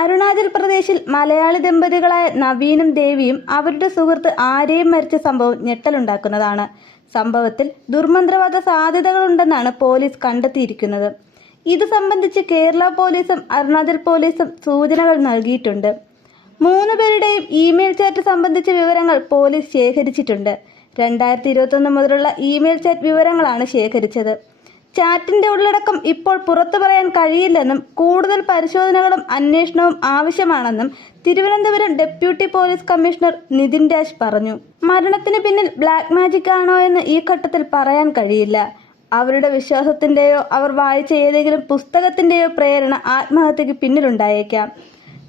അരുണാചൽ പ്രദേശിൽ മലയാളി ദമ്പതികളായ നവീനും ദേവിയും അവരുടെ സുഹൃത്ത് ആര്യയും മരിച്ച സംഭവം ഞെട്ടലുണ്ടാക്കുന്നതാണ്. സംഭവത്തിൽ ദുർമന്ത്രവാദ സാധ്യതകളുണ്ടെന്നാണ് പോലീസ് കണ്ടെത്തിയിരിക്കുന്നത്. ഇത് സംബന്ധിച്ച് കേരള പോലീസും അരുണാചൽ പോലീസും സൂചനകൾ നൽകിയിട്ടുണ്ട്. 3 പേരുടെയും ഇമെയിൽ ചാറ്റ് സംബന്ധിച്ച വിവരങ്ങൾ പോലീസ് ശേഖരിച്ചിട്ടുണ്ട്. 2021 മുതലുള്ള ഇമെയിൽ ചാറ്റ് വിവരങ്ങളാണ് ശേഖരിച്ചത്. ചാറ്റിന്റെ ഉള്ളടക്കം ഇപ്പോൾ പുറത്തു പറയാൻ കഴിയില്ലെന്നും കൂടുതൽ പരിശോധനകളും അന്വേഷണവും ആവശ്യമാണെന്നും Thiruvananthapuram deputy police commissioner Nithin Raj പറഞ്ഞു. മരണത്തിന് പിന്നിൽ ബ്ലാക്ക് മാജിക് ആണോ എന്ന് ഈ ഘട്ടത്തിൽ പറയാൻ കഴിയില്ല. അവരുടെ വിശ്വാസത്തിന്റെയോ അവർ വായിച്ച ഏതെങ്കിലും പുസ്തകത്തിന്റെയോ പ്രേരണ ആത്മഹത്യക്ക് പിന്നിലുണ്ടായേക്കാം.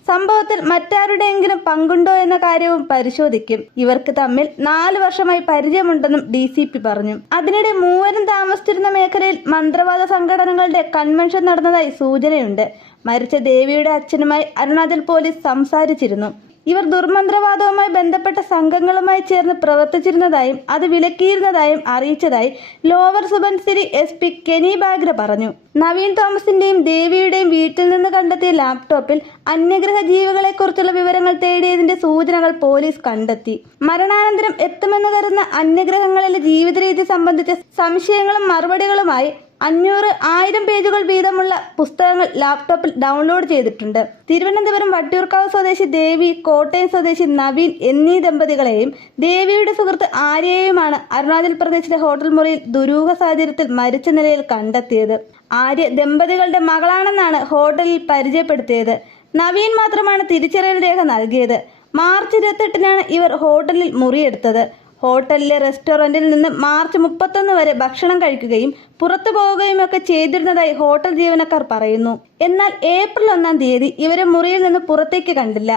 സംഭവത്തിൽ മറ്റാരുടെയെങ്കിലും പങ്കുണ്ടോ എന്ന കാര്യവും പരിശോധിക്കും. ഇവർക്ക് തമ്മിൽ 4 വർഷമായി പരിചയമുണ്ടെന്നും DCP പറഞ്ഞു. അതിനിടെ മൂവരും താമസിച്ചിരുന്ന മേഖലയിൽ മന്ത്രവാദ സംഘടനകളുടെ കൺവെൻഷൻ നടന്നതായി സൂചനയുണ്ട്. മരിച്ച ദേവിയുടെ അച്ഛനുമായി അരുണാചൽ പോലീസ് സംസാരിച്ചിരുന്നു. ഇവർ ദുർമന്ത്രവാദവുമായി ബന്ധപ്പെട്ട സംഘങ്ങളുമായി ചേർന്ന് പ്രവർത്തിച്ചിരുന്നതായും അത് വിലക്കിയിരുന്നതായും അറിയിച്ചതായി lower Subansiri SP Kenny bhangra പറഞ്ഞു. നവീൻ തോമസിന്റെയും ദേവിയുടെയും വീട്ടിൽ നിന്ന് കണ്ടെത്തിയ ലാപ്ടോപ്പിൽ അന്യഗ്രഹ ജീവികളെക്കുറിച്ചുള്ള വിവരങ്ങൾ തേടിയതിന്റെ സൂചനകൾ പോലീസ് കണ്ടെത്തി. മരണാനന്തരം എത്തുമെന്ന് കരുതുന്ന അന്യഗ്രഹങ്ങളിലെ ജീവിത രീതി സംബന്ധിച്ച സംശയങ്ങളും മറുപടികളുമായി 500-1000 പേജുകൾ വീതമുള്ള പുസ്തകങ്ങൾ ലാപ്ടോപ്പിൽ ഡൗൺലോഡ് ചെയ്തിട്ടുണ്ട്. തിരുവനന്തപുരം വട്ടിയൂർക്കാവ് സ്വദേശി ദേവി, കോട്ടയം സ്വദേശി നവീൻ എന്നീ ദമ്പതികളെയും ദേവിയുടെ സുഹൃത്ത് ആര്യയെയുമാണ് അരുണാചൽ പ്രദേശിലെ ഹോട്ടൽ മുറിയിൽ ദുരൂഹ സാഹചര്യത്തിൽ മരിച്ച നിലയിൽ കണ്ടെത്തിയത്. ആര്യ ദമ്പതികളുടെ മകളാണെന്നാണ് ഹോട്ടലിൽ പരിചയപ്പെടുത്തിയത്. നവീൻ മാത്രമാണ് തിരിച്ചറിയൽ രേഖ നൽകിയത്. മാർച്ച് 28-നാണ് ഇവർ ഹോട്ടലിൽ മുറിയെടുത്തത്. ഹോട്ടലിലെ റെസ്റ്റോറന്റിൽ നിന്ന് മാർച്ച് 31 വരെ ഭക്ഷണം കഴിക്കുകയും പുറത്തു പോവുകയും ഒക്കെ ചെയ്തിരുന്നതായി ഹോട്ടൽ ജീവനക്കാർ പറയുന്നു. എന്നാൽ ഏപ്രിൽ 1-ാം തീയതി ഇവരെ മുറിയിൽ നിന്ന് പുറത്തേക്ക് കണ്ടില്ല.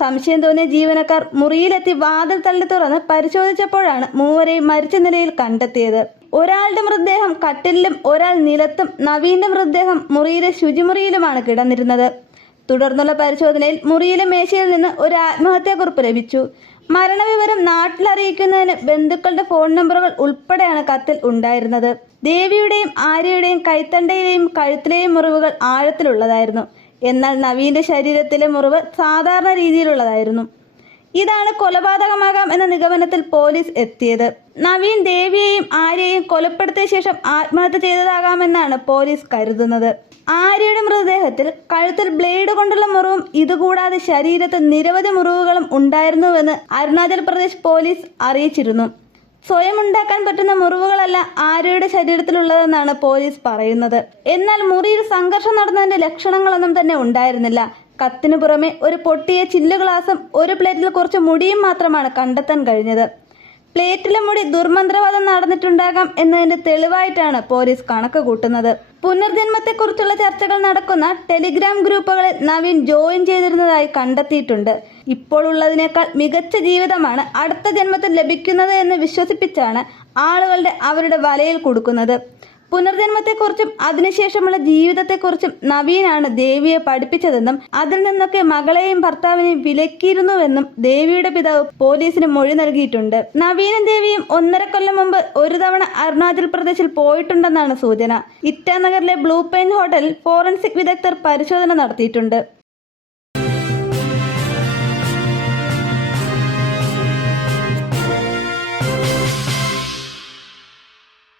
സംശയം തോന്നിയ ജീവനക്കാർ മുറിയിലെത്തി വാതിൽ തള്ളി തുറന്ന് പരിശോധിച്ചപ്പോഴാണ് മൂവരെയും മരിച്ച നിലയിൽ കണ്ടെത്തിയത്. ഒരാളുടെ മൃതദേഹം കട്ടിലിലും ഒരാൾ നിലത്തും നവീന്റെ മൃതദേഹം മുറിയിലെ ശുചിമുറിയിലുമാണ് കിടന്നിരുന്നത്. തുടർന്നുള്ള പരിശോധനയിൽ മുറിയിലെ മേശയിൽ നിന്ന് ഒരു ആത്മഹത്യാക്കുറിപ്പ് ലഭിച്ചു. മരണവിവരം നാട്ടിലറിയിക്കുന്നതിന് ബന്ധുക്കളുടെ ഫോൺ നമ്പറുകൾ ഉൾപ്പെടെയാണ് കത്തിൽ ഉണ്ടായിരുന്നത്. ദേവിയുടെയും ആര്യയുടെയും കൈത്തണ്ടയിലെയും കഴുത്തിലെയും മുറിവുകൾ ആഴത്തിലുള്ളതായിരുന്നു. എന്നാൽ നവീന്റെ ശരീരത്തിലെ മുറിവ് സാധാരണ രീതിയിലുള്ളതായിരുന്നു. ഇതാണ് കൊലപാതകമാകാം എന്ന നിഗമനത്തിൽ പോലീസ് എത്തിയത്. നവീൻ ദേവിയെയും ആര്യയെയും കൊലപ്പെടുത്തിയ ശേഷം ആത്മഹത്യ ചെയ്തതാകാമെന്നാണ് പോലീസ് കരുതുന്നത്. ആര്യയുടെ മൃതദേഹത്തിൽ കഴുത്തിൽ ബ്ലേഡ് കൊണ്ടുള്ള മുറിവും ഇതുകൂടാതെ ശരീരത്ത് നിരവധി മുറിവുകളും ഉണ്ടായിരുന്നുവെന്ന് അരുണാചൽ പ്രദേശ് പോലീസ് അറിയിച്ചിരുന്നു. സ്വയം ഉണ്ടാക്കാൻ പറ്റുന്ന മുറിവുകളല്ല ആര്യയുടെ ശരീരത്തിലുള്ളതെന്നാണ് പോലീസ് പറയുന്നത്. എന്നാൽ മുറിയിൽ സംഘർഷം നടന്നതിന്റെ ലക്ഷണങ്ങളൊന്നും തന്നെ ഉണ്ടായിരുന്നില്ല. കത്തിനു പുറമെ ഒരു പൊട്ടിയ ചില്ല് ഗ്ലാസും ഒരു പ്ലേറ്റിൽ കുറച്ച് മുടിയും മാത്രമാണ് കണ്ടെത്താൻ കഴിഞ്ഞത്. പ്ലേറ്റിലെ മുടി ദുർമന്ത്രവാദം നടന്നിട്ടുണ്ടാകാം എന്നതിന്റെ തെളിവായിട്ടാണ് പോലീസ് കണക്ക് കൂട്ടുന്നത്. പുനർജന്മത്തെക്കുറിച്ചുള്ള ചർച്ചകൾ നടക്കുന്ന ടെലിഗ്രാം ഗ്രൂപ്പുകളിൽ നവീൻ ജോയിൻ ചെയ്തിരുന്നതായി കണ്ടെത്തിയിട്ടുണ്ട്. ഇപ്പോൾ ഉള്ളതിനേക്കാൾ മികച്ച ജീവിതമാണ് അടുത്ത ജന്മത്തിൽ ലഭിക്കുന്നത് എന്ന് വിശ്വസിപ്പിച്ചാണ് ആളുകളുടെ അവരുടെ വലയിൽ കൊടുക്കുന്നത്. പുനർജന്മത്തെക്കുറിച്ചും അതിനുശേഷമുള്ള ജീവിതത്തെക്കുറിച്ചും നവീനാണ് ദേവിയെ പഠിപ്പിച്ചതെന്നും അതിൽ നിന്നൊക്കെ മകളെയും ഭർത്താവിനെയും വിലക്കിയിരുന്നുവെന്നും ദേവിയുടെ പിതാവ് പോലീസിന് മൊഴി നൽകിയിട്ടുണ്ട്. നവീനും ദേവിയും 1.5 കൊല്ലം മുമ്പ് ഒരു തവണ അരുണാചൽ പ്രദേശിൽ പോയിട്ടുണ്ടെന്നാണ് സൂചന. ഇറ്റാനഗറിലെ ബ്ലൂ പെയിൻ ഹോട്ടലിൽ ഫോറൻസിക് വിദഗ്ധർ പരിശോധന നടത്തിയിട്ടുണ്ട്.